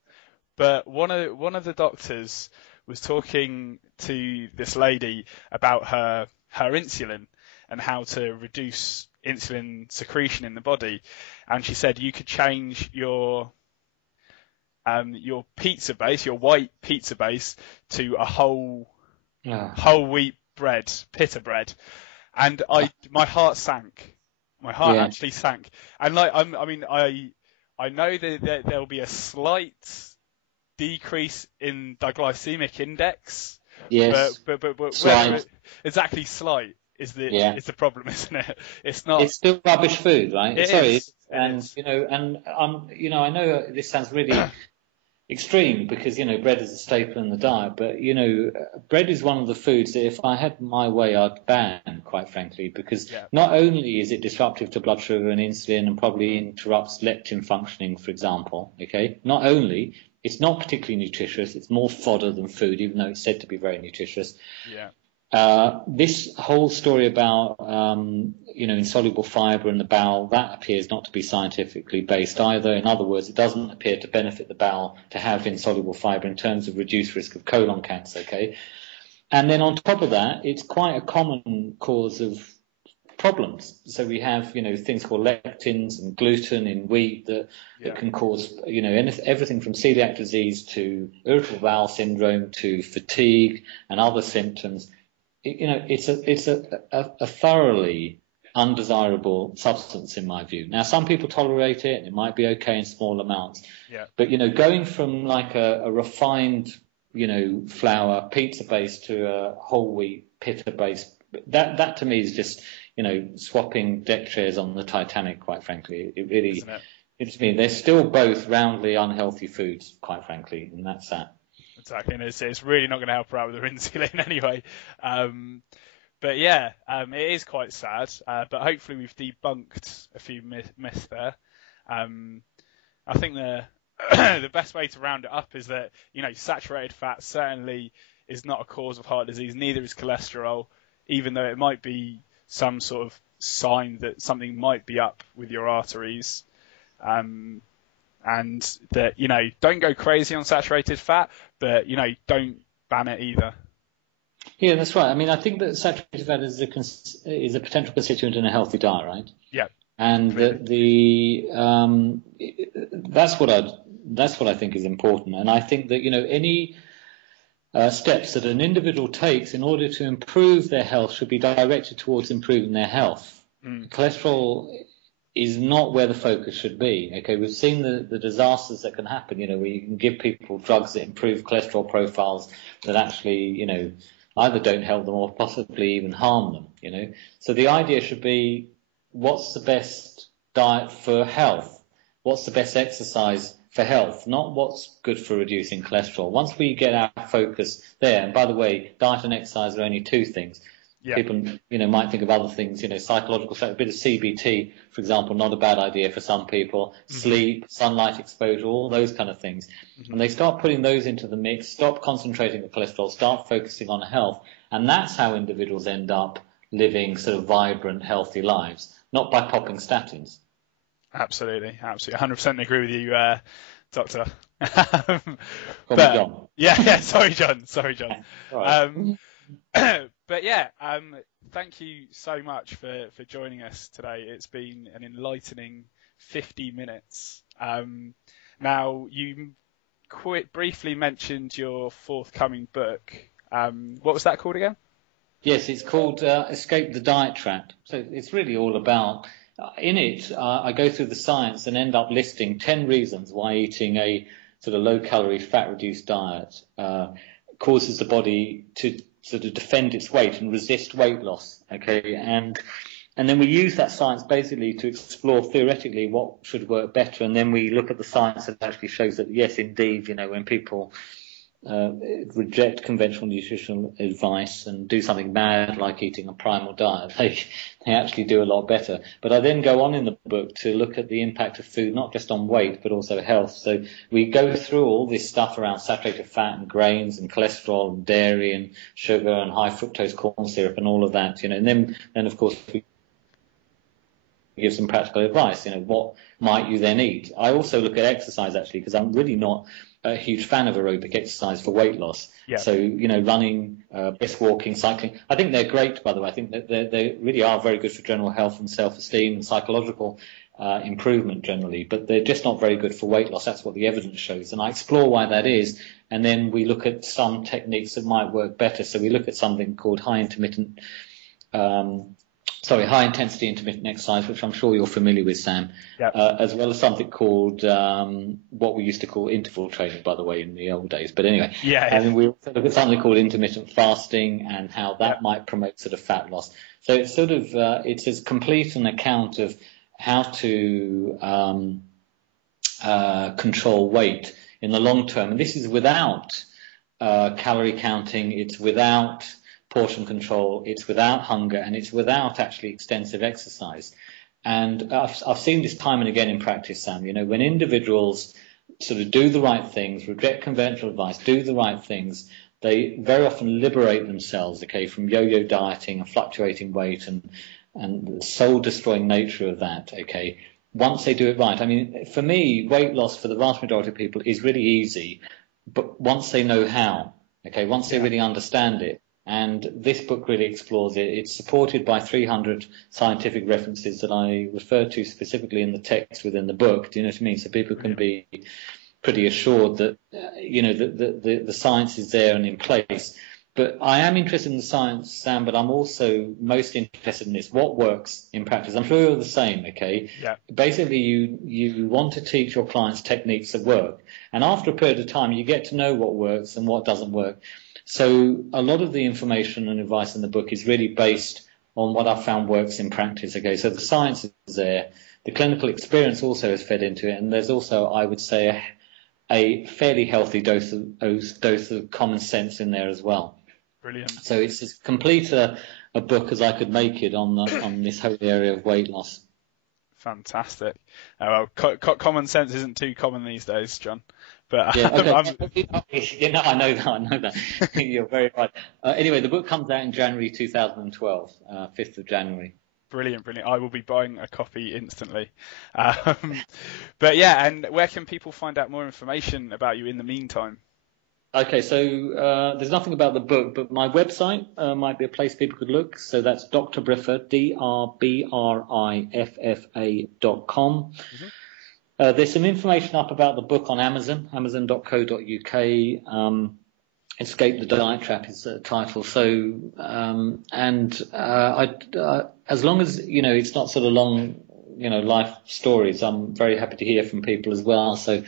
but one of the doctors was talking to this lady about her insulin and how to reduce insulin secretion in the body, and she said you could change your pizza base, your white pizza base, to a whole wheat bread, pita bread, and my heart sank. My heart actually sank, and I know that there'll be a slight decrease in the glycemic index. Yes, but whether exactly slight is the problem, isn't it? It's not. It's still rubbish food, right? I know this sounds really extreme because bread is a staple in the diet, but bread is one of the foods that if I had my way I'd ban, quite frankly, because not only is it disruptive to blood sugar and insulin and probably interrupts leptin functioning, for example. Okay, not only it's not particularly nutritious, it's more fodder than food, even though it's said to be very nutritious. This whole story about insoluble fibre in the bowel, that appears not to be scientifically based either. In other words, it doesn't appear to benefit the bowel to have insoluble fibre in terms of reduced risk of colon cancer. Okay, and then on top of that, it's quite a common cause of problems. So we have things called lectins and gluten in wheat that can cause everything from celiac disease to irritable bowel syndrome to fatigue and other symptoms. It's a thoroughly undesirable substance in my view. Now, some people tolerate it, and it might be okay in small amounts. But going from like a refined flour pizza base to a whole wheat pita base, that to me is just swapping deck chairs on the Titanic. Quite frankly, it really it's me. They're still both roundly unhealthy foods, quite frankly, and that's that. Exactly, and it's really not going to help her out with her insulin anyway. But it is quite sad. But hopefully we've debunked a few myths there. I think the best way to round it up is that saturated fat certainly is not a cause of heart disease. Neither is cholesterol, even though it might be some sort of sign that something might be up with your arteries. And that, don't go crazy on saturated fat, but, don't ban it either. Yeah, that's right. I mean, I think that saturated fat is a potential constituent in a healthy diet, right? Yeah. And that's what I think is important. And I think that, any steps that an individual takes in order to improve their health should be directed towards improving their health. cholesterol is not where the focus should be. Okay, we've seen the disasters that can happen, where you can give people drugs that improve cholesterol profiles that actually, either don't help them or possibly even harm them, So the idea should be, what's the best diet for health? What's the best exercise for health? Not what's good for reducing cholesterol. Once we get our focus there, and by the way, diet and exercise are only two things. Yeah. People, might think of other things, psychological, a bit of CBT, for example, not a bad idea for some people, sleep, sunlight exposure, all those kind of things. And they start putting those into the mix, stop concentrating on cholesterol, start focusing on health. And that's how individuals end up living sort of vibrant, healthy lives, not by popping statins. Absolutely. 100% agree with you, Doctor. John. Yeah. Sorry, John. Right. But yeah, thank you so much for joining us today. It's been an enlightening 50 minutes. Now, you briefly mentioned your forthcoming book. What was that called again? Yes, it's called Escape the Diet Trap. So it's really all about, in it, I go through the science and end up listing 10 reasons why eating a sort of low-calorie, fat-reduced diet causes the body to sort of defend its weight and resist weight loss, okay? And then we use that science basically to explore theoretically what should work better, and then we look at the science that actually shows that, yes, indeed, when people reject conventional nutritional advice and do something mad like eating a primal diet, they actually do a lot better. But I then go on in the book to look at the impact of food, not just on weight, but also health. So we go through all this stuff around saturated fat and grains and cholesterol and dairy and sugar and high fructose corn syrup and all of that, and then of course we give some practical advice, what might you then eat? I also look at exercise actually, because I'm really not a huge fan of aerobic exercise for weight loss. Yeah. So, running, brisk walking, cycling, I think they're great, by the way. I think that they really are very good for general health and self-esteem and psychological improvement generally, but they're just not very good for weight loss. That's what the evidence shows. And I explore why that is. And then we look at some techniques that might work better. So we look at something called high intensity intermittent exercise, which I'm sure you're familiar with, Sam, yep. As well as something called what we used to call interval training, by the way, in the old days. But anyway, and we also look at something called intermittent fasting and how that might promote sort of fat loss. So it's sort of it's as complete an account of how to control weight in the long term, and this is without calorie counting. It's without portion control, it's without hunger, and it's without actually extensive exercise. And I've seen this time and again in practice, Sam, when individuals sort of do the right things, reject conventional advice, do the right things, they very often liberate themselves, from yo-yo dieting and fluctuating weight and the soul-destroying nature of that, once they do it right. I mean, for me, weight loss for the vast majority of people is really easy, but once they know how, once they really understand it. And this book really explores it. It's supported by 300 scientific references that I refer to specifically in the text within the book. Do you know what I mean? So people can be pretty assured that, the science is there and in place. But I am interested in the science, Sam, but I'm also most interested in this. What works in practice? I'm sure you're the same, Yeah. Basically, you want to teach your clients techniques that work. And after a period of time, you get to know what works and what doesn't work. So a lot of the information and advice in the book is really based on what I've found works in practice. So the science is there. The clinical experience also is fed into it. And there's also, I would say, a fairly healthy dose of common sense in there as well. Brilliant. So it's as complete a book as I could make it on this whole area of weight loss. Fantastic. Common sense isn't too common these days, John. But yeah, okay. I know that. You're very right. Anyway, the book comes out in January 2012, 5th of January. Brilliant. I will be buying a copy instantly. But yeah, and where can people find out more information about you in the meantime? Okay, so there's nothing about the book, but my website might be a place people could look. So that's Dr. Briffa, DRBRIFFA.com. Mm-hmm. There's some information up about the book on Amazon, amazon.co.uk. Escape the Diet Trap is the title. So, as long as, it's not sort of long, life stories, I'm very happy to hear from people as well. So,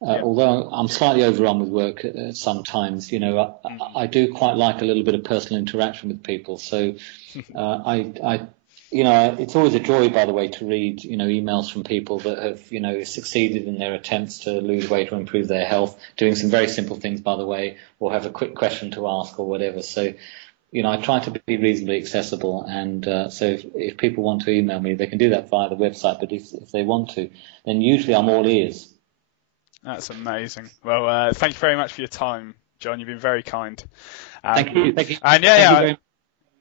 although I'm slightly overrun with work sometimes, I do quite like a little bit of personal interaction with people. So, it's always a joy, by the way, to read, emails from people that have, succeeded in their attempts to lose weight or improve their health, doing some very simple things, by the way, or have a quick question to ask or whatever. So, I try to be reasonably accessible. And so if people want to email me, they can do that via the website. But if they want to, then usually I'm all ears. That's amazing. Well, thank you very much for your time, John. You've been very kind. Thank you. And Thank you very much.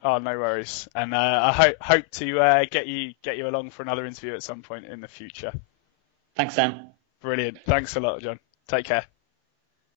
Oh, no worries. And I hope to get you along for another interview at some point in the future. Thanks, Sam. Brilliant. Thanks a lot, John. Take care.